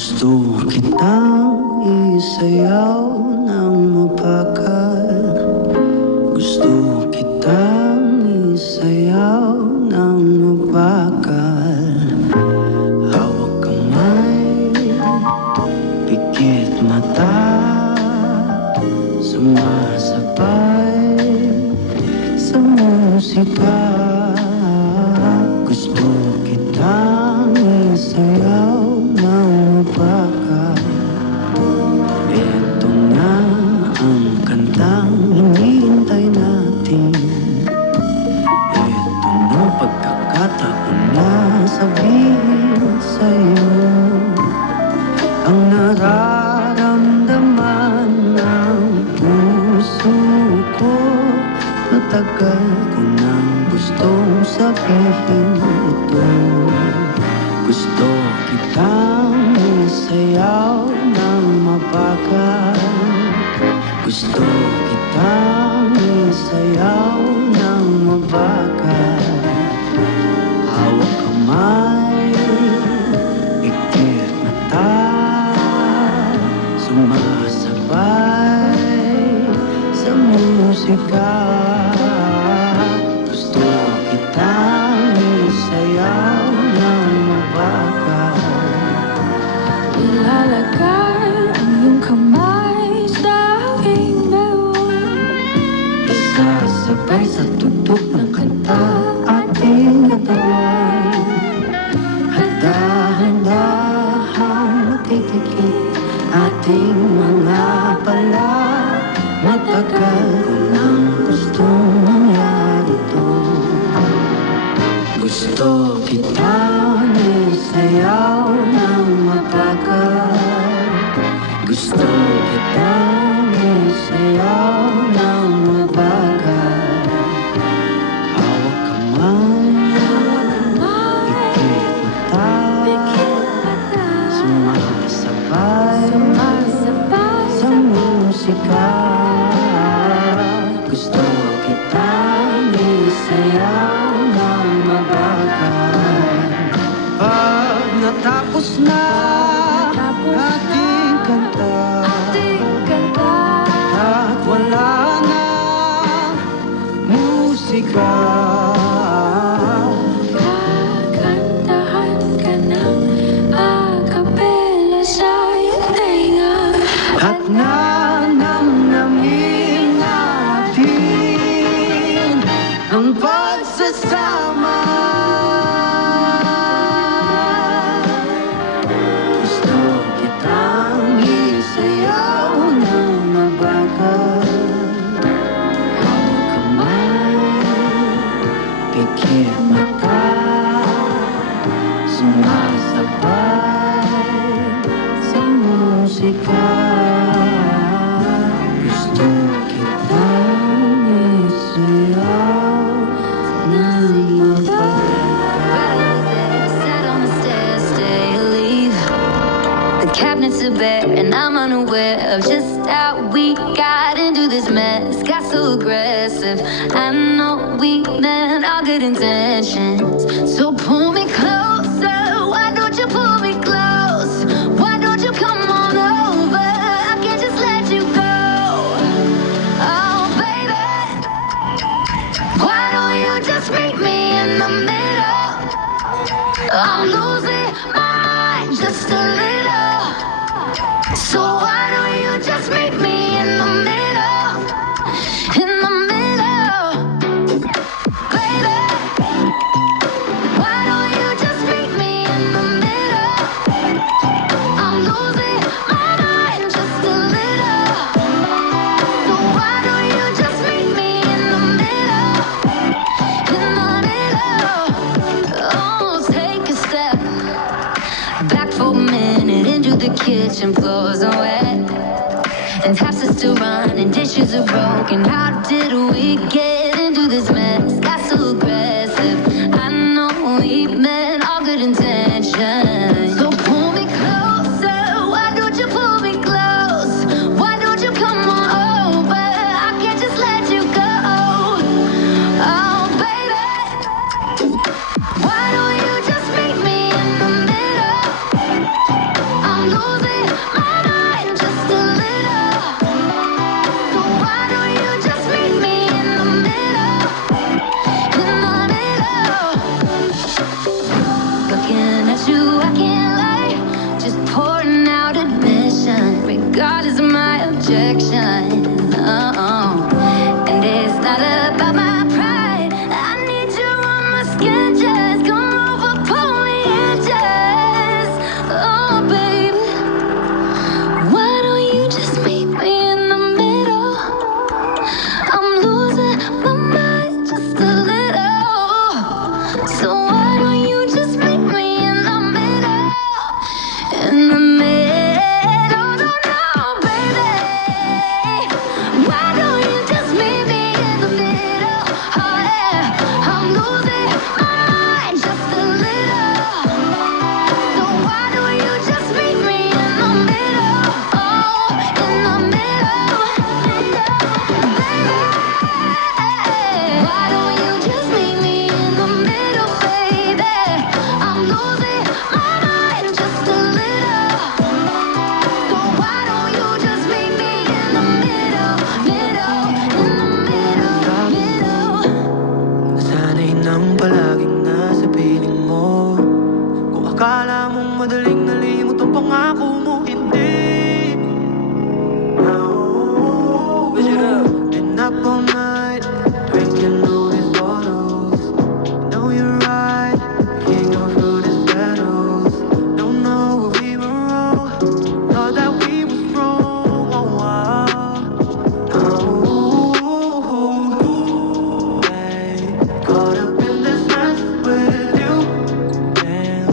Gusto kitang isayaw ng mapagal. Gusto kitang isayaw ng mapagal. Hawak kamay, pikit mata, sumasabay sa musika. Gusto kitang isayaw ng mapagal. Ito na ang kantang hinihintay natin. Ito na pagkakataon na sabihin sa'yo ang nararamdaman ng puso ko. Matagal ko nang gustong sabihin ito. Gusto kitang isayaw ng mapagal. Gusto kitang isayaw ng mabagal. Hawak kamay, pikit mata, sumasabay sa musika. Gusto kitang isayaw ng mabagal. Ilalagay ang iyong kamay sa aking meron. Isasabay sa tugtog ng kanta ating katawan. Handa-handahang matitikip ating mga pala. Matagal ko nang gustong mangyari to. Gusto kitang isayaw ng mapagal. Gusto kitang isayaw ng mabagal. Hawak kamay, pikit mata, sumasabay sa musika. Gusto kitang isayaw ng mabagal. Pag natapos na ating kanta, at wala na musika, Kakantahan ka ng a-cappella sa iyong tenga. at nanamnamin natin ang pagsasama. Gusto kitang isayaw ng mabagal. Hawak kamay, pikit mata, sumasabay sa musika. Gusto kitang isayaw ng mabagal. Sat on the stairs, stay or leave. The cabinets are bare, and I'm unaware of just how we got into this mess. Got so aggressive. I know we meant all good intentions. So pull me closer. Why don't you pull me close? Why don't you come on over? I can't just let you go. Oh, baby. Why don't you just meet me in the middle? I'm losing my mind just a little. So why don't you just meet me in the middle? In the middle, baby. Why don't you just meet me in the middle? I'm losing my mind just a little. So why don't you just meet me in the middle? In the middle. Oh, take a step back for a minute into the kitchen. Floors are wet and taps are still running, dishes are broken. How did we get into this mess? Got so aggressive. I know we meant all good intentions. So pull me closer. Why don't you pull me close? Why don't you come on over? I can't just let you go. Oh, baby. Why don't you just meet me in the middle? I'm mong madaling nalimot ang pangako mo. Hindi. No. Been up all night, drinking all these bottles. Know you're right, can't go through these battles. Don't know if we were wrong, thought that we was wrong. Oh, babe, caught up in this mess with you. Damn,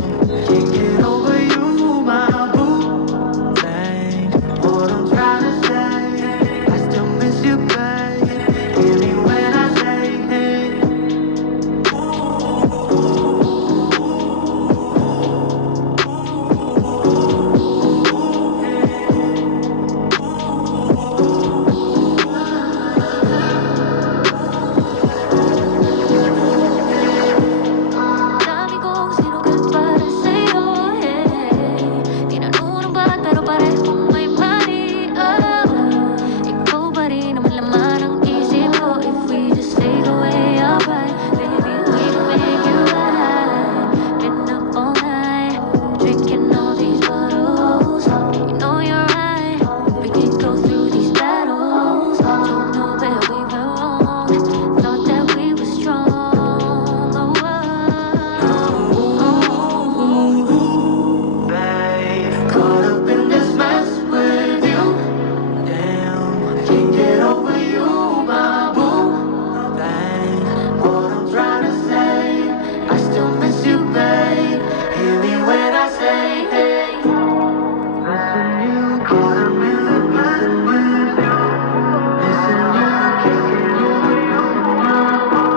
can't get over you, my boo. Dang, what I'm trying to say, I still miss you, babe. Hear me when I say, hey. Dami kong sinukat para sa'yo, tinanong ba't pero parehong may mali, ikaw pa rin naman laman ang isip ko. If we just stay the way I fight, baby, we can make it right. Been up all night, drinking all these bottles. You know you're right, we can go through these battles. Don't know where we were wrong, thought that we were strong. Babe, caught up in this mess with you. Damn, can't get over you, my boo. Dang, what I'm trying to say, I still miss you, babe. Hear me when I say, hey. Missing you, caught up in this mess with you. Missing you, can't get over you, my boo.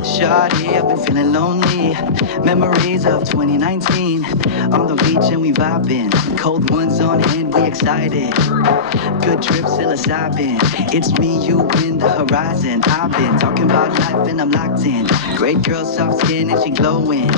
Shawty, I've been feeling lonely. Memories of 2019. On the beach and we vibing. Cold ones on hand, we excited. Good trip, psilocybin. It's me, you, and the horizon. I've been talking about life and I'm locked in. Great girl, soft skin and she glowing.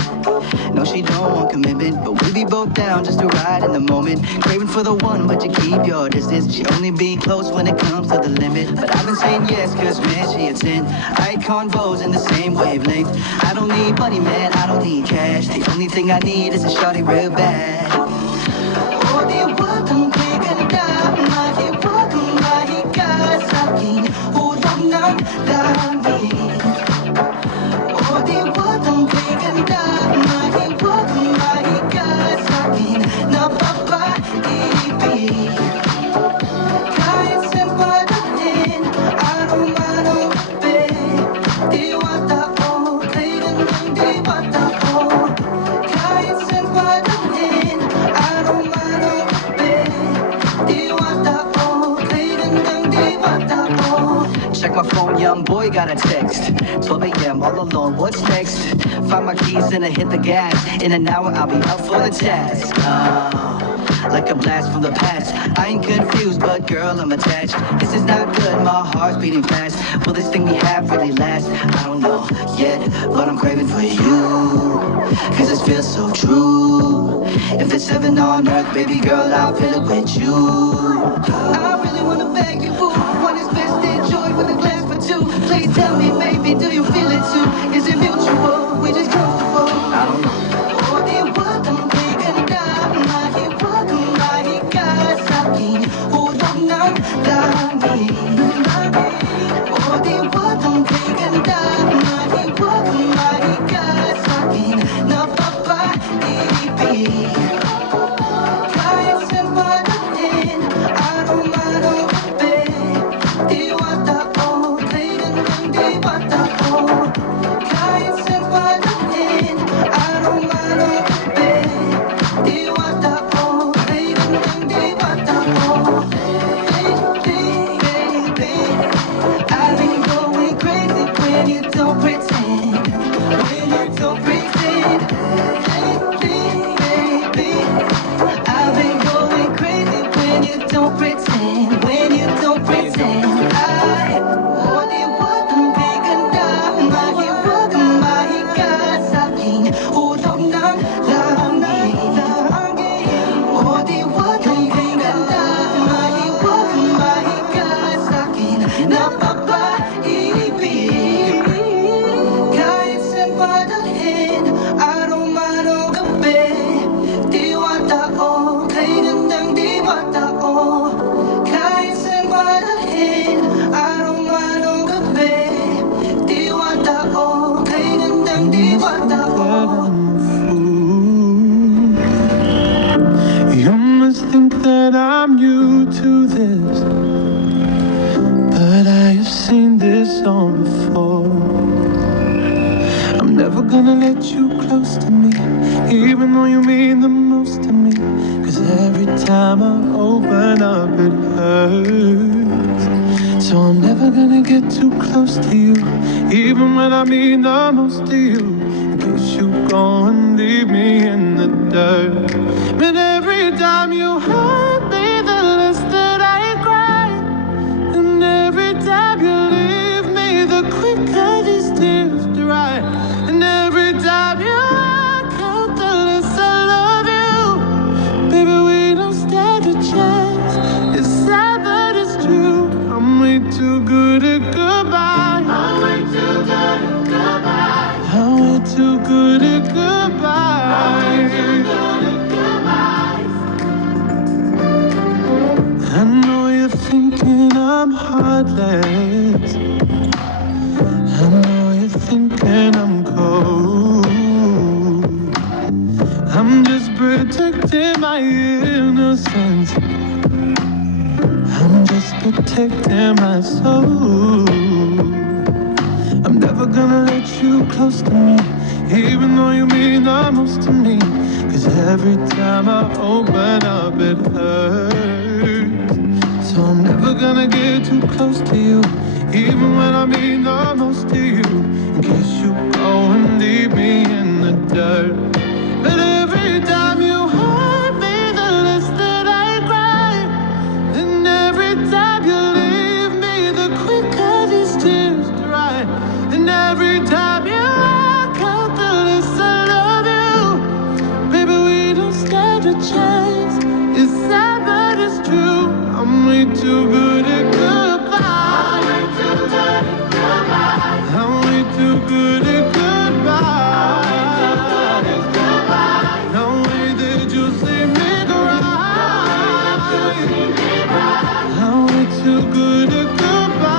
No, she don't want commitment, but we be both down just to ride in the moment. Craving for the one, but you keep your distance. She only be close when it comes to the limit. But I've been saying yes, cause man, she a 10. I convos in the same wavelength. I don't need money, man, I don't need cash. The only thing I need is a shawty real bad. Oh, di wag kang gaganda, mahiwag kang mahiga sa'kin. Huwag nang langit. Oh, di wag kang gaganda, mahiwag kang mahiga sa'kin. Napapaibig. Kahit saan padalhin, araw-araw, diwata ko, kay gandang diwata ko. Kahit saan padalhin, araw-araw, diwata ko, kay gandang diwata ko. Check my phone, young boy got a text. 12 a.m. all alone, what's next? Find my keys and I hit the gas. In an hour I'll be up for the task. Like a blast from the past. I ain't confused, but girl, I'm attached. This is not good, my heart's beating fast. Will this thing we have really last? I don't know yet, but I'm craving for you. Cause this feels so true. If there's heaven on earth, baby girl, I'll feel it with you. I really wanna beg you, boo. What is best enjoyed with a glass for two? Please tell me, baby, do you feel it too? Is it mutual? We just comfortable? I don't know. Oh, di wag kang gaganda, mahiwag kang mahiga sa'kin. Huwag nang langit. Oh, di wag kang gaganda, mahiwag kang mahiga sa'kin. Napapaibig. Kahit saan padalhin, araw-araw, diwata ko, kay gandang diwata ko. Kahit pretend when you don't pretend. I 어디 와도 비간다 마히 와도 마히가 삭힌 호동남 랑이 어디 와도 비간다 마히 와도 마히가 삭힌 나빠빠 입이 가있은 바다엔 아로마로 급해 띄웠다오 그냥 띄웠다오 가있은 바다엔 아로마로 급해 띄웠다오 그냥 띄웠다오. You must think that I'm new to this, but I have seen this song before. I'm never gonna let you close to me, even though you mean the most to me. Cause every time I open up it hurts. So I'm never gonna get too close to you, even when I mean the most to you. In case you go and leave me in the dirt. But every time you hurt me, the less that I cry. And every time you leave me, the quicker these tears dry. And every time you walk out, the less I love you. Baby, we don't stand a chance. It's sad, but it's true. I'm way too good at goodbye. I'm way too good at goodbye. I'm way too good at goodbye. I'm way too good at goodbye. I know you're thinking I'm heartless. I know you're thinking I'm cold. I'm just protecting my innocence. I'm just protecting my soul. I'm never gonna let you close to me, even though you mean the most to me. Cause every time I open up it hurts. So I'm never gonna get too close to you, even when I mean the most to you. In case you go and leave me in the dirt. But every time you hurt me, the less that I cry. And every time you leave me, the quicker these tears dry. And every time you walk out, the less I love you. Baby, we don't stand a chance. It's sad, but it's true. I'm way too good at goodbye. I'm way too good at goodbye. I'm way too good at goodbye. No way that you see me cry. I'm way too good at goodbye.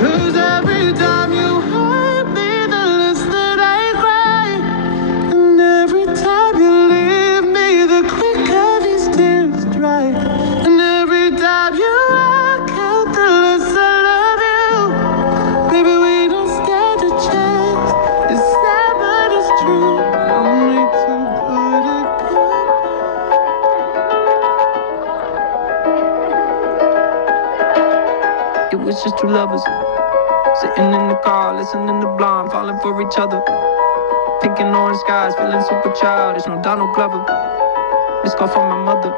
Cause every time you hurt me, the less that I cry. And every time you leave me, the quicker these tears dry. And every time you walk out, the less I love you. Baby, we don't stand a chance. It's sad, but it's true. I'm way too good at It was just two lovers sitting in the car, listening to Blonde, falling for each other. Pink and orange skies, feeling super childish. No Donald Glover. This call from my mother.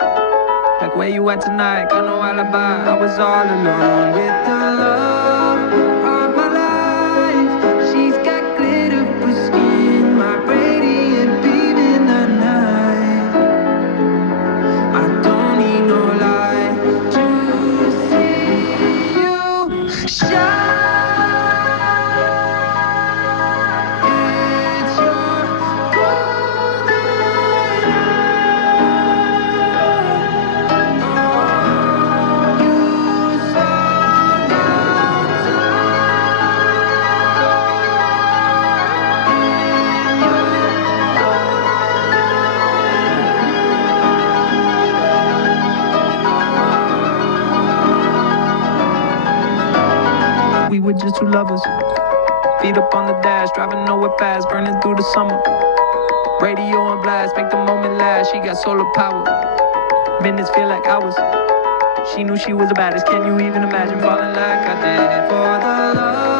Like, where you at tonight? Got no alibi. I was all alone with the love of my life. She's got glitter for skin, my radiant beam in the night. I don't need no light to see you shine. It's your golden eye. You saw down We were just two lovers, feet up on the dash, driving nowhere fast, burning through the summer. Radio on blast, make the moment last. She got solar power. Minutes feel like hours. She knew she was the baddest. Can you even imagine falling like I did for the love?